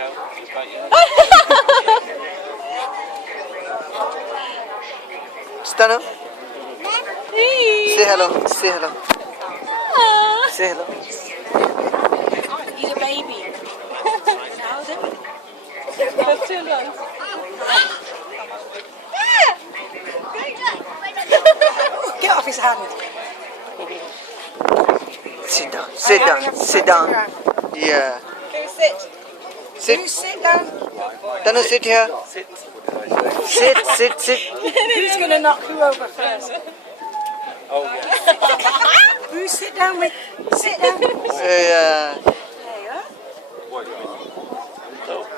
show. Just bite your Tanu, say hello. Say hello. Say hello. He's a baby. How's it? That's too long. Get off his hand. Sit down. Sit down. Sit down. Yeah. Go sit. Sit. Sit down. Tanu, sit here. Sit. Sit. Sit. Sit. Who's going to knock you over first? Oh, yeah. Who sit down with? Sit down. Yeah. There you are. So,